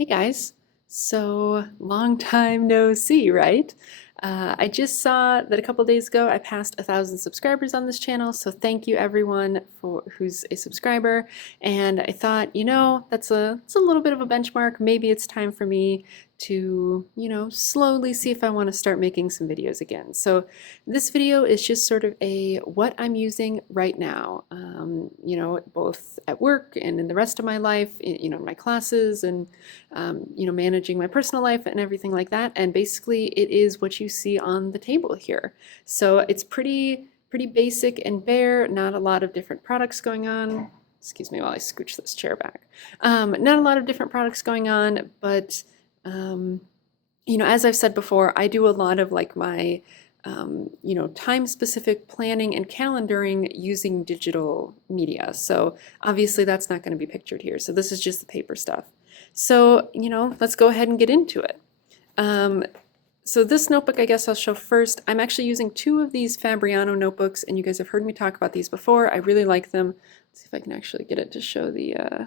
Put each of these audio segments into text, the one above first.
Hey guys, so long time no see, right? I just saw that a couple days ago I passed 1,000 subscribers on this channel, so thank you everyone for who's a subscriber. And I thought, that's a little bit of a benchmark. Maybe it's time for me to, slowly see if I want to start making some videos again. So this video is just sort of a what I'm using right now, both at work and in the rest of my life, in my classes and managing my personal life and everything like that. And basically, it is what you see on the table here. So it's pretty basic and bare. Not a lot of different products going on. Excuse me while I scooch this chair back. Not a lot of different products going on, but as I've said before, I do a lot of like my time-specific planning and calendaring using digital media. So obviously that's not going to be pictured here. So this is just the paper stuff. So, let's go ahead and get into it. So this notebook, I guess I'll show first. I'm actually using two of these Fabriano notebooks, and you guys have heard me talk about these before. I really like them. Let's see if I can actually get it to show the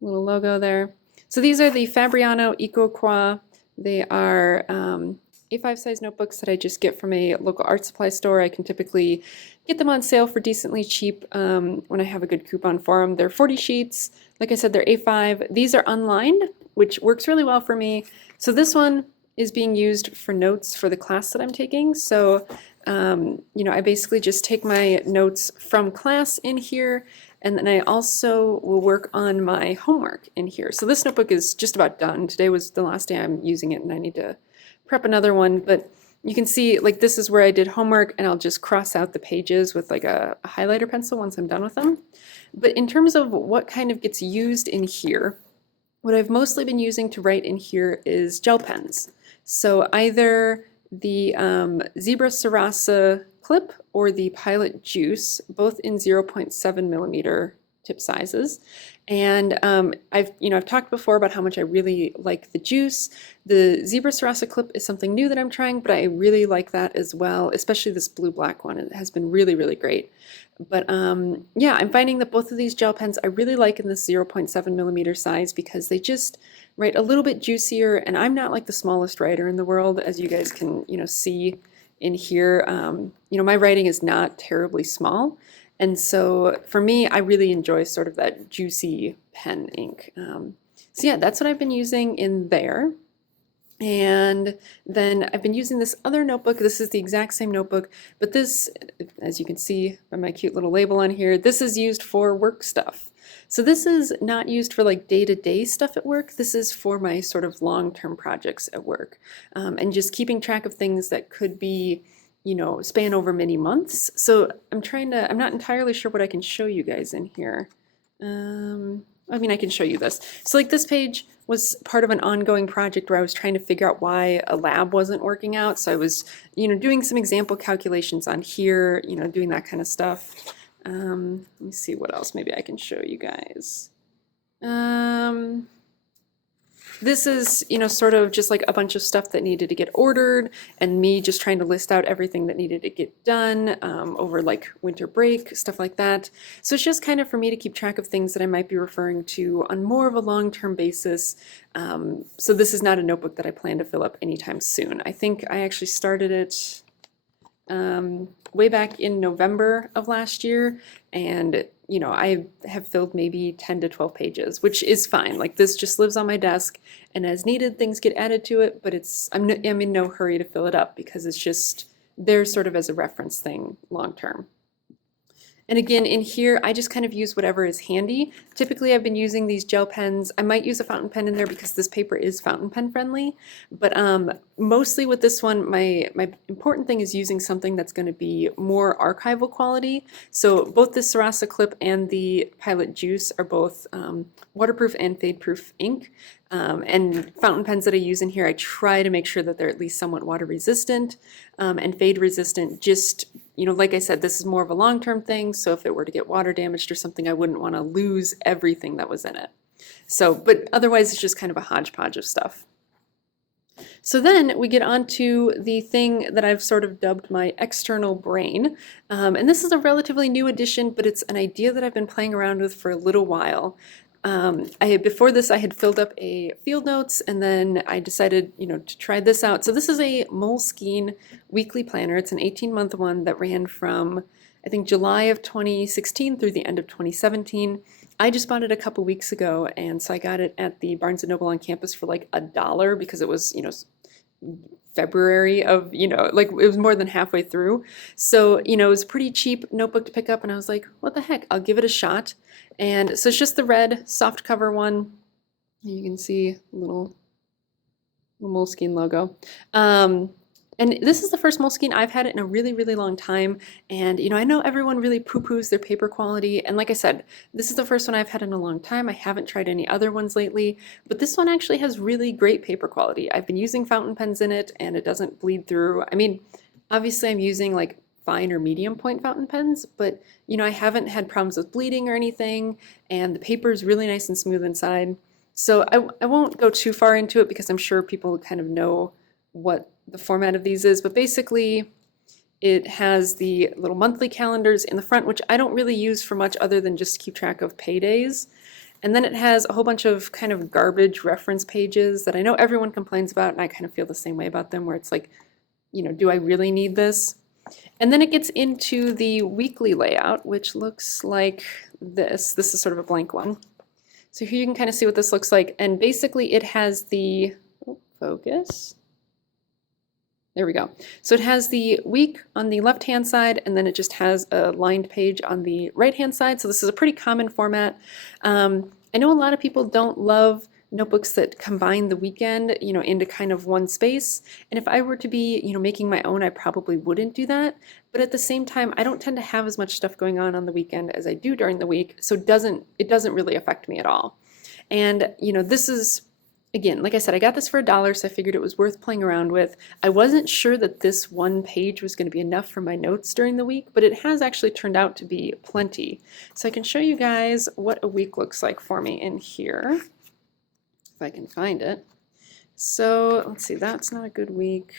little logo there. So these are the Fabriano EcoQua. They are A5 size notebooks that I just get from a local art supply store. I can typically get them on sale for decently cheap when I have a good coupon for them. They're 40 sheets. Like I said, they're A5. These are unlined, which works really well for me. So this one is being used for notes for the class that I'm taking. So, I basically just take my notes from class in here, and then I also will work on my homework in here. So this notebook is just about done. Today was the last day I'm using it, and I need to prep another one, but you can see like this is where I did homework, and I'll just cross out the pages with like a highlighter pencil once I'm done with them. But in terms of what kind of gets used in here, what I've mostly been using to write in here is gel pens. So either the Zebra Sarasa Clip or the Pilot Juice, both in 0.7 millimeter tip sizes. And I've talked before about how much I really like the Juice. The Zebra Sarasa Clip is something new that I'm trying, but I really like that as well, especially this blue-black one. It has been really, really great. But yeah, I'm finding that both of these gel pens I really like in this 0.7 millimeter size because they just write a little bit juicier, and I'm not like the smallest writer in the world, as you guys can see in here. My writing is not terribly small. And so for me, I really enjoy sort of that juicy pen ink. So yeah, that's what I've been using in there. And then I've been using this other notebook. This is the exact same notebook, but this, as you can see by my cute little label on here, this is used for work stuff. So this is not used for like day-to-day stuff at work. This is for my sort of long-term projects at work, and just keeping track of things that could be span over many months. So I'm not entirely sure what I can show you guys in here. I can show you this. So like this page was part of an ongoing project where I was trying to figure out why a lab wasn't working out. So I was, doing some example calculations on here, doing that kind of stuff. Let me see what else maybe I can show you guys. This is, sort of just like a bunch of stuff that needed to get ordered, and me just trying to list out everything that needed to get done over like winter break, stuff like that. So it's just kind of for me to keep track of things that I might be referring to on more of a long-term basis. So this is not a notebook that I plan to fill up anytime soon. I think I actually started it way back in November of last year, and I have filled maybe 10 to 12 pages, which is fine. Like this just lives on my desk, and as needed, things get added to it, but I'm in no hurry to fill it up because it's just there sort of as a reference thing long term. And again, in here, I just kind of use whatever is handy. Typically, I've been using these gel pens. I might use a fountain pen in there because this paper is fountain pen friendly. But mostly with this one, my important thing is using something that's going to be more archival quality. So both the Sarasa Clip and the Pilot Juice are both waterproof and fade-proof ink. And fountain pens that I use in here, I try to make sure that they're at least somewhat water resistant and fade resistant. Just, like I said, this is more of a long-term thing. So if it were to get water damaged or something, I wouldn't want to lose everything that was in it. So, but otherwise it's just kind of a hodgepodge of stuff. So then we get on to the thing that I've sort of dubbed my external brain. And this is a relatively new addition, but it's an idea that I've been playing around with for a little while. Before this, I had filled up a field notes, and then I decided, to try this out. So this is a Moleskine weekly planner. It's an 18-month one that ran from, I think, July of 2016 through the end of 2017. I just bought it a couple weeks ago, and so I got it at the Barnes & Noble on campus for like $1 because it was, February of, like it was more than halfway through. So, it was a pretty cheap notebook to pick up, and I was like, what the heck, I'll give it a shot. And so it's just the red soft cover one. You can see a little Moleskine logo. And this is the first Moleskine I've had it in a really, really long time. And, I know everyone really poo-poos their paper quality. And like I said, this is the first one I've had in a long time. I haven't tried any other ones lately, but this one actually has really great paper quality. I've been using fountain pens in it and it doesn't bleed through. I mean, obviously I'm using like fine or medium point fountain pens, but, I haven't had problems with bleeding or anything. And the paper is really nice and smooth inside. So I won't go too far into it because I'm sure people kind of know what the format of these is, but basically it has the little monthly calendars in the front, which I don't really use for much other than just to keep track of paydays. And then it has a whole bunch of kind of garbage reference pages that I know everyone complains about, and I kind of feel the same way about them, where it's like, do I really need this? And then it gets into the weekly layout, which looks like this. This is sort of a blank one. So here you can kind of see what this looks like. And basically it has the, focus. There we go. So it has the week on the left-hand side, and then it just has a lined page on the right-hand side. So this is a pretty common format. I know a lot of people don't love notebooks that combine the weekend, into kind of one space. And if I were to be, making my own, I probably wouldn't do that. But at the same time, I don't tend to have as much stuff going on the weekend as I do during the week. So it doesn't really affect me at all. And, this is, again, like I said, I got this for $1, so I figured it was worth playing around with. I wasn't sure that this one page was going to be enough for my notes during the week, but it has actually turned out to be plenty. So I can show you guys what a week looks like for me in here, if I can find it. So let's see, that's not a good week.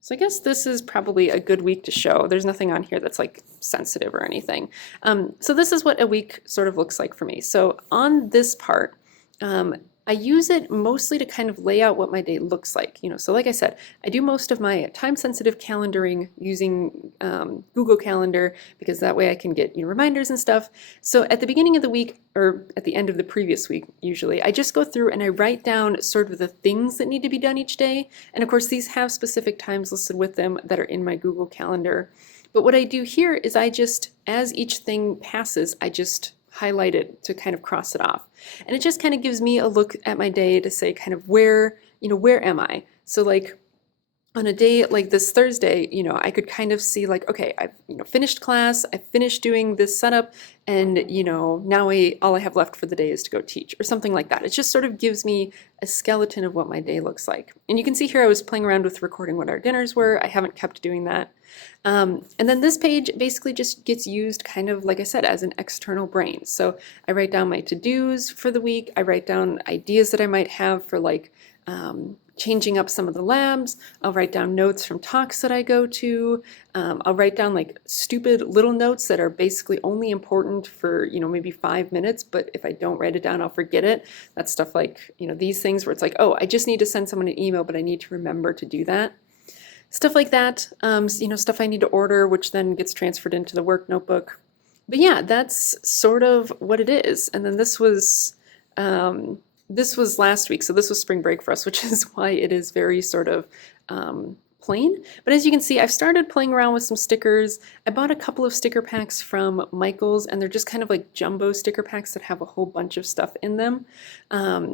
So I guess this is probably a good week to show. There's nothing on here that's like sensitive or anything. So this is what a week sort of looks like for me. So on this part, I use it mostly to kind of lay out what my day looks like. So like I said, I do most of my time-sensitive calendaring using Google Calendar because that way I can get reminders and stuff. So at the beginning of the week, or at the end of the previous week usually, I just go through and I write down sort of the things that need to be done each day. And of course these have specific times listed with them that are in my Google Calendar. But what I do here is I just, as each thing passes, I just highlight it to kind of cross it off. And it just kind of gives me a look at my day to say kind of where am I? So like on a day like this Thursday, I could kind of see like, okay, I've finished class, I've finished doing this setup, and now all I have left for the day is to go teach, or something like that. It just sort of gives me a skeleton of what my day looks like. And you can see here I was playing around with recording what our dinners were. I haven't kept doing that. And then this page basically just gets used kind of, like I said, as an external brain. So I write down my to-dos for the week. I write down ideas that I might have for like changing up some of the labs. I'll write down notes from talks that I go to. I'll write down like stupid little notes that are basically only important for, maybe 5 minutes, but if I don't write it down, I'll forget it. That's stuff like, these things where it's like, oh, I just need to send someone an email, but I need to remember to do that. Stuff like that, stuff I need to order, which then gets transferred into the work notebook. But yeah, that's sort of what it is. And then this was last week, so this was spring break for us, which is why it is very sort of plain. But as you can see, I've started playing around with some stickers. I bought a couple of sticker packs from Michaels, and they're just kind of like jumbo sticker packs that have a whole bunch of stuff in them,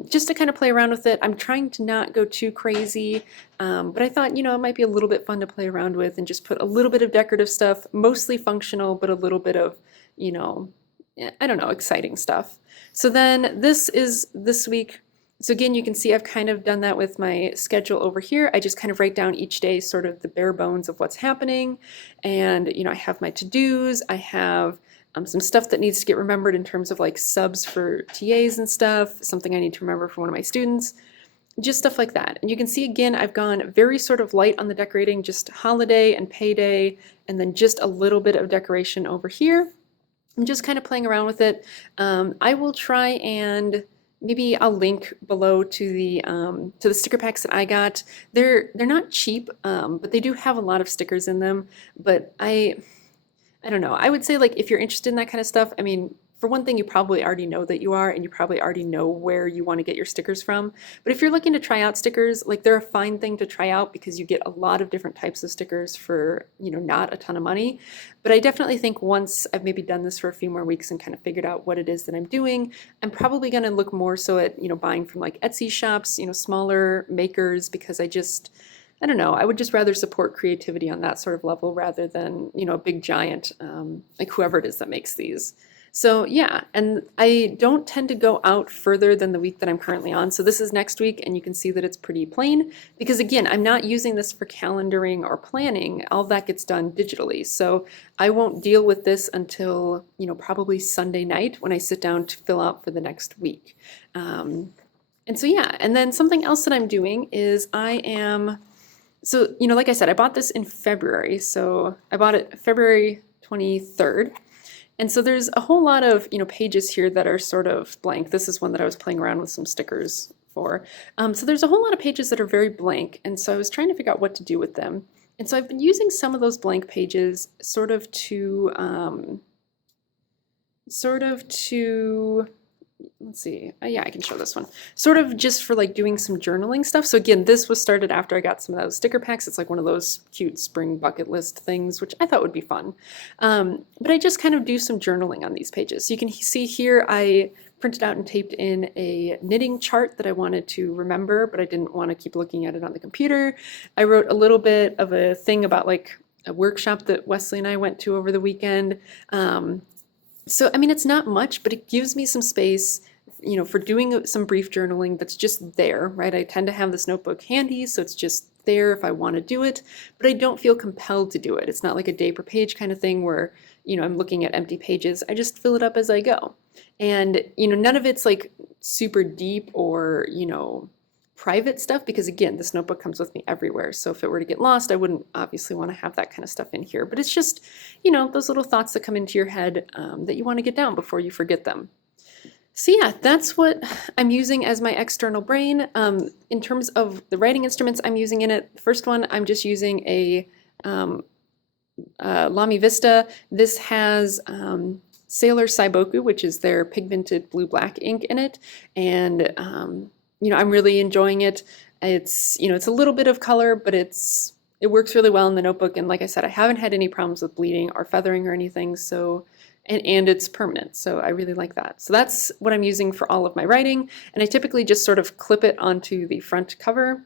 just to kind of play around with it. I'm trying to not go too crazy, but I thought, it might be a little bit fun to play around with and just put a little bit of decorative stuff, mostly functional, but a little bit of, I don't know, exciting stuff. So then this is this week. So again, you can see I've kind of done that with my schedule over here. I just kind of write down each day sort of the bare bones of what's happening. And, I have my to-dos. I have some stuff that needs to get remembered in terms of like subs for TAs and stuff, something I need to remember for one of my students, just stuff like that. And you can see again, I've gone very sort of light on the decorating, just holiday and payday, and then just a little bit of decoration over here. I'm just kind of playing around with it. I will try and maybe I'll link below to the sticker packs that I got. They're not cheap, but they do have a lot of stickers in them. But I don't know. I would say like if you're interested in that kind of stuff, I mean, for one thing, you probably already know that you are, and you probably already know where you want to get your stickers from. But if you're looking to try out stickers, like they're a fine thing to try out because you get a lot of different types of stickers for, not a ton of money. But I definitely think once I've maybe done this for a few more weeks and kind of figured out what it is that I'm doing, I'm probably going to look more so at, buying from like Etsy shops, smaller makers, because I don't know. I would just rather support creativity on that sort of level rather than, a big giant, like whoever it is that makes these. So yeah, and I don't tend to go out further than the week that I'm currently on. So this is next week, and you can see that it's pretty plain because again, I'm not using this for calendaring or planning. All of that gets done digitally. So I won't deal with this until, probably Sunday night when I sit down to fill out for the next week. And so yeah, and then something else that I'm doing is so, like I said, I bought this in February. So I bought it February 23rd. And so there's a whole lot of, pages here that are sort of blank. This is one that I was playing around with some stickers for. So there's a whole lot of pages that are very blank. And so I was trying to figure out what to do with them. And so I've been using some of those blank pages sort of to let's see. Yeah, I can show this one. Sort of just for like doing some journaling stuff. So again, this was started after I got some of those sticker packs. It's like one of those cute spring bucket list things, which I thought would be fun. But I just kind of do some journaling on these pages. So you can see here I printed out and taped in a knitting chart that I wanted to remember, but I didn't want to keep looking at it on the computer. I wrote a little bit of a thing about like a workshop that Wesley and I went to over the weekend. So, I mean, it's not much, but it gives me some space, for doing some brief journaling that's just there, right? I tend to have this notebook handy, so it's just there if I want to do it, but I don't feel compelled to do it. It's not like a day per page kind of thing where, I'm looking at empty pages. I just fill it up as I go. And, none of it's like super deep or, private stuff because again, this notebook comes with me everywhere. So if it were to get lost, I wouldn't obviously want to have that kind of stuff in here. But it's just, those little thoughts that come into your head that you want to get down before you forget them. So yeah, that's what I'm using as my external brain. In terms of the writing instruments I'm using in it, the first one I'm just using a Lamy Vista. This has Sailor Saiboku, which is their pigmented blue-black ink in it, and I'm really enjoying it. It's it's a little bit of color, but it works really well in the notebook. And like I said, I haven't had any problems with bleeding or feathering or anything. So and it's permanent, so I really like that. So that's what I'm using for all of my writing, and I typically just sort of clip it onto the front cover.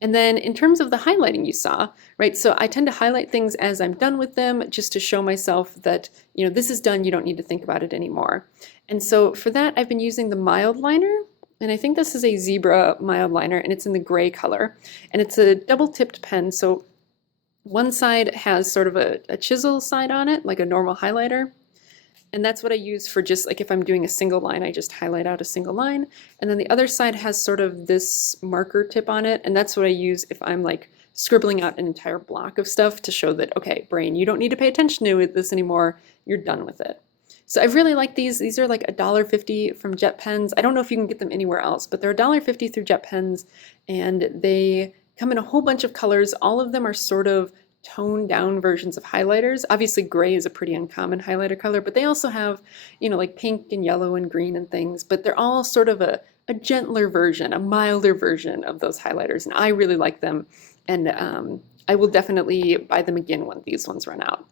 And then in terms of the highlighting you saw, right, so I tend to highlight things as I'm done with them just to show myself that, this is done, you don't need to think about it anymore. And so for that, I've been using the mild liner, and I think this is a Zebra mild liner, and it's in the gray color. And it's a double-tipped pen, so one side has sort of a chisel side on it, like a normal highlighter. And that's what I use for just like if I'm doing a single line, I just highlight out a single line. And then the other side has sort of this marker tip on it. And that's what I use if I'm like scribbling out an entire block of stuff to show that, okay, brain, you don't need to pay attention to this anymore. You're done with it. So I really like these. These are like $1.50 from Jet Pens. I don't know if you can get them anywhere else, but they're $1.50 through Jet Pens, and they come in a whole bunch of colors. All of them are sort of toned down versions of highlighters. Obviously gray is a pretty uncommon highlighter color, but they also have, like pink and yellow and green and things, but they're all sort of a gentler version, a milder version of those highlighters, and I really like them, and I will definitely buy them again when these ones run out.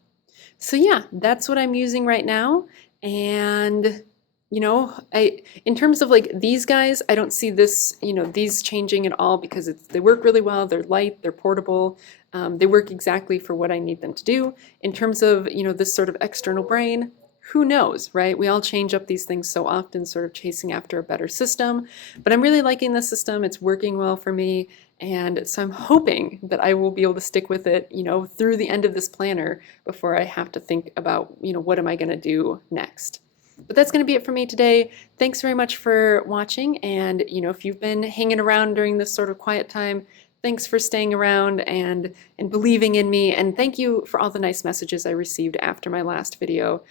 So yeah, that's what I'm using right now. And in terms of like these guys, I don't see this, these changing at all because they work really well. They're light, they're portable. They work exactly for what I need them to do. In terms of, this sort of external brain, who knows, right? We all change up these things so often, sort of chasing after a better system. But I'm really liking this system. It's working well for me. And so I'm hoping that I will be able to stick with it, through the end of this planner before I have to think about, what am I going to do next. But that's going to be it for me today. Thanks very much for watching. And, if you've been hanging around during this sort of quiet time, thanks for staying around and believing in me. And thank you for all the nice messages I received after my last video.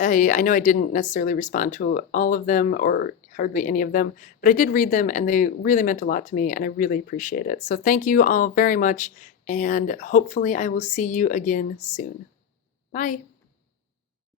I know I didn't necessarily respond to all of them or hardly any of them, but I did read them and they really meant a lot to me and I really appreciate it. So thank you all very much and hopefully I will see you again soon. Bye.